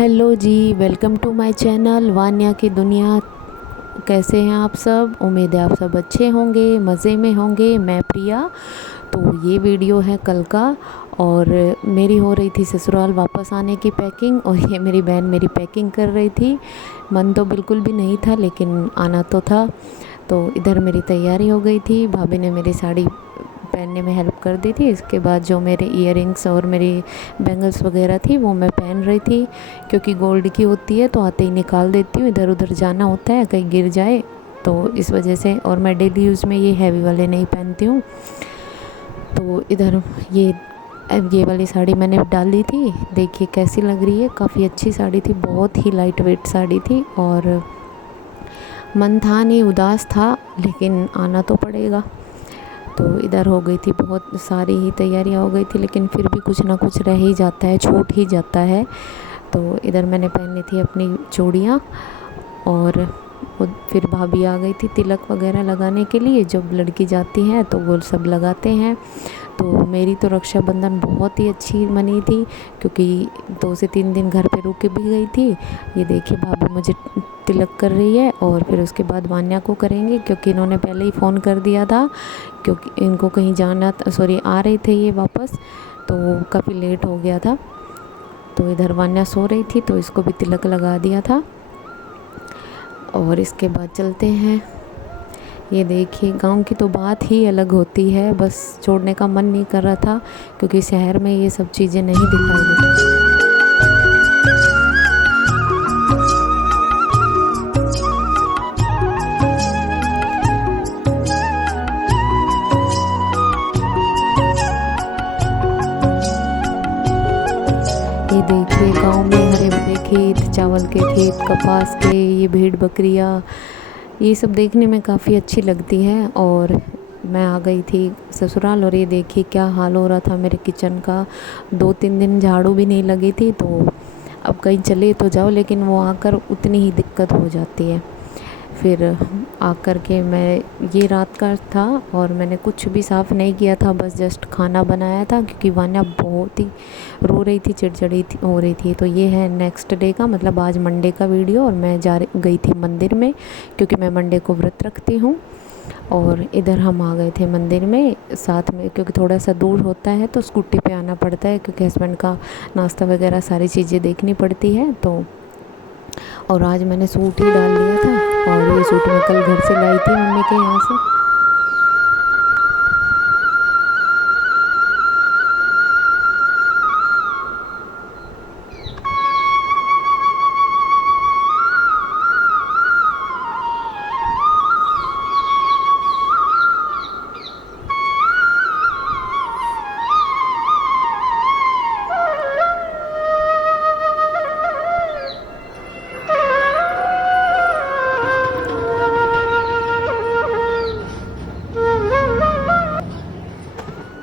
Hello ji, welcome to my channel Vanya की दुनिया। कैसे हैं आप सब? उम्मीद है आप सब अच्छे होंगे, मज़े में होंगे। मैं प्रिया। तो ये वीडियो है कल का, और मेरी हो रही थी ससुराल वापस आने की पैकिंग, और ये मेरी बहन मेरी पैकिंग कर रही थी। मन तो बिल्कुल भी नहीं था, लेकिन आना तो था। तो इधर मेरी तैयारी हो गई थी, भाभी ने मेरी साड़ी पहनने में हेल्प कर दी थी। इसके बाद जो मेरे इयररिंग्स और मेरी बैंगल्स वगैरह थी वो मैं पहन रही थी, क्योंकि गोल्ड की होती है तो आते ही निकाल देती हूँ। इधर उधर जाना होता है, कहीं गिर जाए तो इस वजह से। और मैं डेली यूज़ में ये हैवी वाले नहीं पहनती हूँ। तो इधर ये वाली साड़ी मैंने डाल दी थी। देखिए कैसी लग रही है, काफ़ी अच्छी साड़ी थी, बहुत ही लाइट वेट साड़ी थी। और मन था नहीं, उदास था, लेकिन आना तो पड़ेगा। तो इधर हो गई थी, बहुत सारी ही तैयारियां हो गई थी, लेकिन फिर भी कुछ ना कुछ रह ही जाता है, छूट ही जाता है। तो इधर मैंने पहनी थी अपनी चूड़ियाँ, और फिर भाभी आ गई थी तिलक वगैरह लगाने के लिए। जब लड़की जाती है तो वो सब लगाते हैं। तो मेरी तो रक्षाबंधन बहुत ही अच्छी मनी थी, क्योंकि 2 से 3 दिन घर पे रुक के भी गई थी। ये देखिए भाभी मुझे तिलक कर रही है, और फिर उसके बाद वान्या को करेंगे, क्योंकि इन्होंने पहले ही फ़ोन कर दिया था, क्योंकि इनको कहीं जाना आ रहे थे ये वापस, तो काफ़ी लेट हो गया था। तो इधर वान्या सो रही थी, तो इसको भी तिलक लगा दिया था। और इसके बाद चलते हैं। ये देखिए गांव की तो बात ही अलग होती है, बस छोड़ने का मन नहीं कर रहा था, क्योंकि शहर में ये सब चीज़ें नहीं दिखाई देती। ये देखिए गांव में हरे भरे खेत, चावल के खेत, कपास के, ये भेड़ बकरियाँ, ये सब देखने में काफ़ी अच्छी लगती है। और मैं आ गई थी ससुराल, और ये देखिए क्या हाल हो रहा था मेरे किचन का। 2-3 दिन झाड़ू भी नहीं लगी थी, तो अब कहीं चले तो जाओ, लेकिन वो आकर उतनी ही दिक्कत हो जाती है। फिर आकर के मैं, ये रात का था और मैंने कुछ भी साफ़ नहीं किया था, बस जस्ट खाना बनाया था, क्योंकि वान्या बहुत ही रो रही थी, चिड़चिड़ी हो रही थी। तो ये है नेक्स्ट डे का, मतलब आज मंडे का वीडियो। और मैं गई थी मंदिर में, क्योंकि मैं मंडे को व्रत रखती हूँ। और इधर हम आ गए थे मंदिर में साथ में, क्योंकि थोड़ा सा दूर होता है तो स्कूटी पे आना पड़ता है, क्योंकि हस्बैंड का नाश्ता वगैरह सारी चीज़ें देखनी पड़ती है। तो और आज मैंने सूट ही डाल लिया था, और ये सूट मैं कल घर से लाई थी मम्मी के यहाँ से।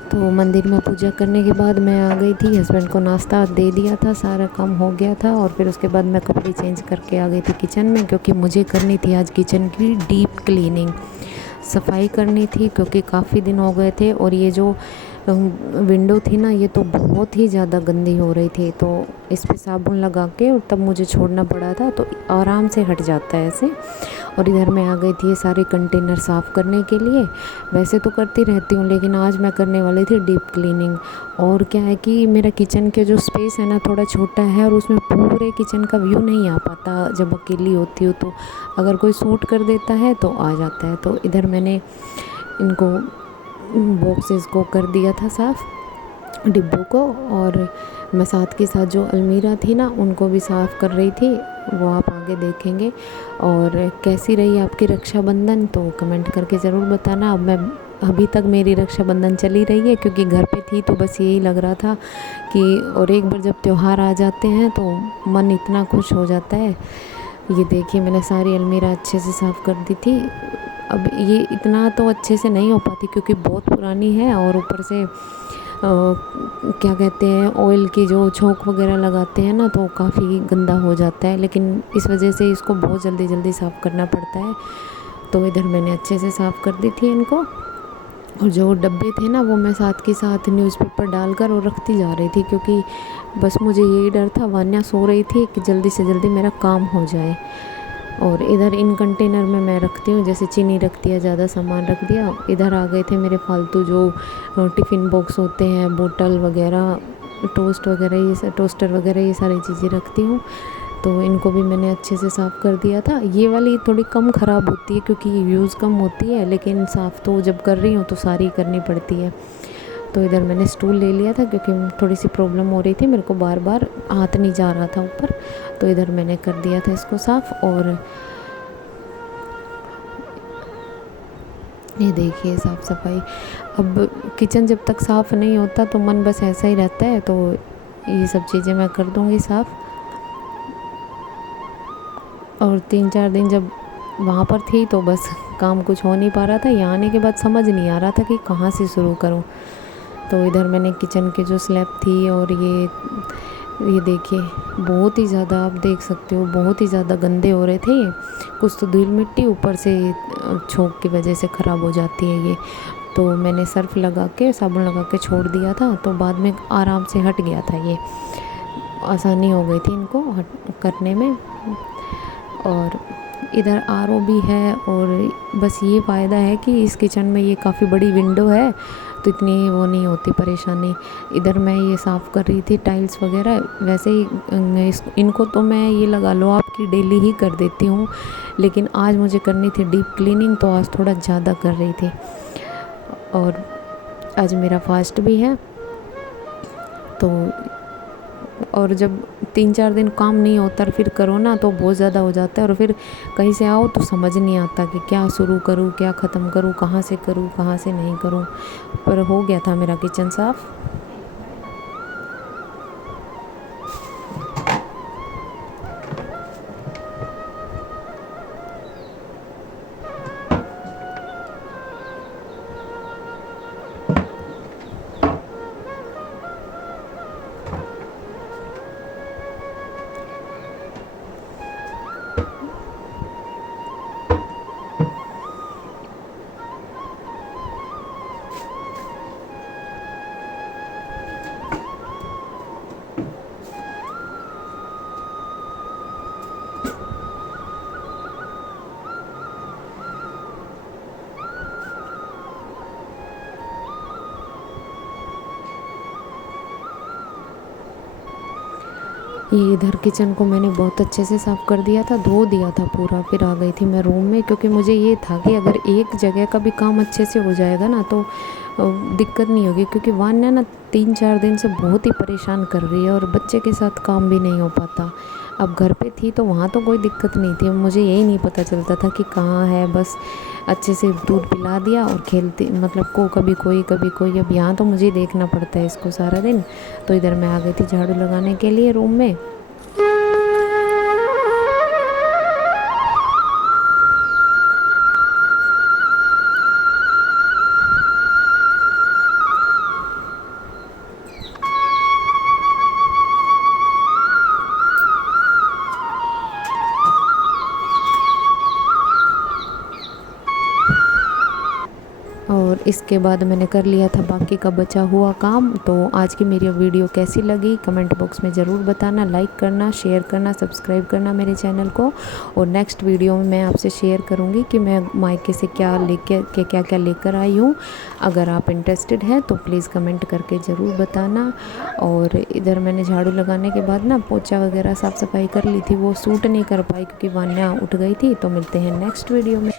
तो मंदिर में पूजा करने के बाद मैं आ गई थी, हस्बैंड को नाश्ता दे दिया था, सारा काम हो गया था। और फिर उसके बाद मैं कपड़े चेंज करके आ गई थी किचन में, क्योंकि मुझे करनी थी आज किचन की डीप क्लीनिंग, सफाई करनी थी, क्योंकि काफ़ी दिन हो गए थे। और ये जो विंडो थी ना, ये तो बहुत ही ज़्यादा गंदी हो रही थी, तो इस पे साबुन लगा के और तब मुझे छोड़ना पड़ा था, तो आराम से हट जाता है ऐसे। और इधर मैं आ गई थी ये सारे कंटेनर साफ़ करने के लिए। वैसे तो करती रहती हूँ, लेकिन आज मैं करने वाली थी डीप क्लीनिंग। और क्या है कि मेरा किचन के जो स्पेस है ना थोड़ा छोटा है, और उसमें पूरे किचन का व्यू नहीं आ पाता जब अकेली होती हूँ। तो अगर कोई सूट कर देता है तो आ जाता है। तो इधर मैंने इनको बॉक्सेस को कर दिया था साफ़, डिब्बों को। और मैं साथ के साथ जो अलमीरा थी ना उनको भी साफ़ कर रही थी, वो आप आगे देखेंगे। और कैसी रही आपकी रक्षाबंधन तो कमेंट करके ज़रूर बताना। अभी तक मेरी रक्षाबंधन चली रही है, क्योंकि घर पे थी तो बस यही लग रहा था कि, और एक बार जब त्यौहार आ जाते हैं तो मन इतना खुश हो जाता है। ये देखिए मैंने सारी अलमीरा अच्छे से साफ़ कर दी थी। अब ये इतना तो अच्छे से नहीं हो पाती, क्योंकि बहुत पुरानी है, और ऊपर से क्या कहते हैं, ऑयल की जो छोंक वगैरह लगाते हैं ना, तो काफ़ी गंदा हो जाता है। लेकिन इस वजह से इसको बहुत जल्दी जल्दी साफ़ करना पड़ता है। तो इधर मैंने अच्छे से साफ़ कर दी थी इनको। और जो डब्बे थे ना वो मैं साथ के साथ न्यूज़पेपर डालकर और रखती जा रही थी, क्योंकि बस मुझे यही डर था, वान्या सो रही थी, कि जल्दी से जल्दी मेरा काम हो जाए। और इधर इन कंटेनर में मैं रखती हूँ, जैसे चीनी रख दिया, ज़्यादा सामान रख दिया। इधर आ गए थे मेरे फालतू जो टिफ़िन बॉक्स होते हैं, बोतल वगैरह, टोस्ट वगैरह, ये टोस्टर वगैरह, ये सारी चीज़ें रखती हूँ। तो इनको भी मैंने अच्छे से साफ़ कर दिया था। ये वाली थोड़ी कम ख़राब होती है क्योंकि यूज़ कम होती है, लेकिन साफ़ तो जब कर रही हूँ तो सारी करनी पड़ती है। तो इधर मैंने स्टूल ले लिया था क्योंकि थोड़ी सी प्रॉब्लम हो रही थी, मेरे को बार बार हाथ नहीं जा रहा था ऊपर। तो इधर मैंने कर दिया था इसको साफ़। और ये देखिए साफ़ सफाई। अब किचन जब तक साफ़ नहीं होता तो मन बस ऐसा ही रहता है। तो ये सब चीज़ें मैं कर दूँगी साफ़। और 3-4 दिन जब वहाँ पर थी तो बस काम कुछ हो नहीं पा रहा था। यहाँ आने के बाद समझ नहीं आ रहा था कि कहाँ से शुरू करूँ। तो इधर मैंने किचन के जो स्लैब थी, और ये देखिए बहुत ही ज़्यादा, आप देख सकते हो बहुत ही ज़्यादा गंदे हो रहे थे ये। कुछ तो धूल मिट्टी ऊपर से छोंक की वजह से ख़राब हो जाती है ये। तो मैंने सर्फ़ लगा के, साबुन लगा के छोड़ दिया था, तो बाद में आराम से हट गया था ये। आसानी हो गई थी इनको हट करने में। और इधर आरओ भी है, और बस ये फ़ायदा है कि इस किचन में ये काफ़ी बड़ी विंडो है, तो इतनी वो नहीं होती परेशानी। इधर मैं ये साफ़ कर रही थी टाइल्स वगैरह। वैसे ही इनको तो मैं ये लगा लो आपकी डेली ही कर देती हूँ, लेकिन आज मुझे करनी थी डीप क्लीनिंग, तो आज थोड़ा ज़्यादा कर रही थी। और आज मेरा फास्ट भी है। तो और जब 3-4 दिन काम नहीं होता फिर करो ना तो बहुत ज़्यादा हो जाता है, और फिर कहीं से आओ तो समझ नहीं आता कि क्या शुरू करूँ, क्या ख़त्म करूँ, कहाँ से करूँ, कहाँ से नहीं करूँ। पर हो गया था मेरा किचन साफ़। ये इधर किचन को मैंने बहुत अच्छे से साफ़ कर दिया था, धो दिया था पूरा। फिर आ गई थी मैं रूम में, क्योंकि मुझे ये था कि अगर एक जगह का भी काम अच्छे से हो जाएगा ना तो दिक्कत नहीं होगी। क्योंकि वान्या ना 3-4 दिन से बहुत ही परेशान कर रही है, और बच्चे के साथ काम भी नहीं हो पाता। अब घर पे थी तो वहाँ तो कोई दिक्कत नहीं थी, मुझे यही नहीं पता चलता था कि कहाँ है। बस अच्छे से दूध पिला दिया और खेलती, मतलब को कभी कोई कभी कोई। अब यहाँ तो मुझे देखना पड़ता है इसको सारा दिन। तो इधर मैं आ गई थी झाड़ू लगाने के लिए रूम में। और इसके बाद मैंने कर लिया था बाकी का बचा हुआ काम। तो आज की मेरी वीडियो कैसी लगी कमेंट बॉक्स में ज़रूर बताना, लाइक करना, शेयर करना, सब्सक्राइब करना मेरे चैनल को। और नेक्स्ट वीडियो में मैं आपसे शेयर करूंगी कि मैं मायके से क्या क्या लेकर आई हूँ। अगर आप इंटरेस्टेड हैं तो प्लीज़ कमेंट करके ज़रूर बताना। और इधर मैंने झाड़ू लगाने के बाद ना पोछा वगैरह साफ़ सफाई कर ली थी, वो सूट नहीं कर पाई क्योंकि वान्या उठ गई थी। तो मिलते हैं नेक्स्ट वीडियो में।